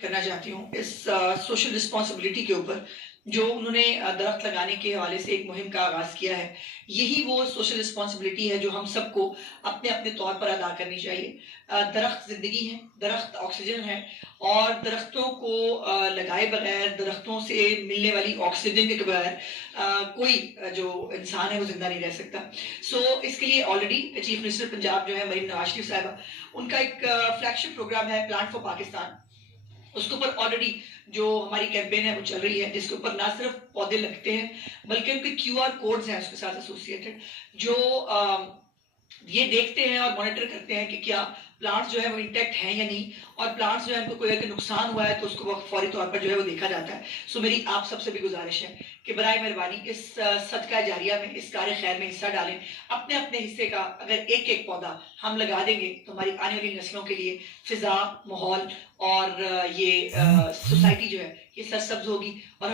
کرنا چاہتی ہوں اس سوشل رسپانسبلٹی کے اوپر جو انہوں نے درخت لگانے کے حوالے سے ایک مہم کا آغاز کیا ہے. یہی وہ سوشل رسپانسبلٹی ہے جو ہم سب کو اپنے اپنے طور پر ادا کرنی چاہیے. درخت زندگی ہے، درخت آکسیجن ہے، اور درختوں کو لگائے بغیر، درختوں سے ملنے والی آکسیجن کے بغیر کوئی جو انسان ہے وہ زندہ نہیں رہ سکتا. سو اس کے لیے آلریڈی چیف منسٹر پنجاب جو ہے مریم نواز شریف صاحبہ، ان کا ایک فلیگ شپ پروگرام ہے پلانٹ فار پاکستان. اس کے اوپر آلریڈی جو ہماری کیمپین ہے وہ چل رہی ہے، جس کے اوپر نہ صرف پودے لگتے ہیں بلکہ ان کے کیو آر کوڈز ہیں اس کے ساتھ ایسوسیٹڈ، جو یہ دیکھتے ہیں اور مانیٹر کرتے ہیں کہ کیا پلانٹس جو ہے وہ انٹیکٹ ہیں یا نہیں، اور پلانٹس جو ہے ان کو کوئی اگر نقصان ہوا ہے تو اس کو فوری طور پر جو ہے وہ دیکھا جاتا ہے. سو میری آپ سب سے بھی گزارش ہے کہ برائے مہربانی اس صدقہ جاریہ میں، اس کار خیر میں حصہ ڈالیں. اپنے اپنے حصے کا اگر ایک ایک پودا ہم لگا دیں گے تو ہماری آنے والی نسلوں کے لیے فضا، ماحول اور یہ سوسائٹی جو ہے یہ سرسبز ہوگی. اور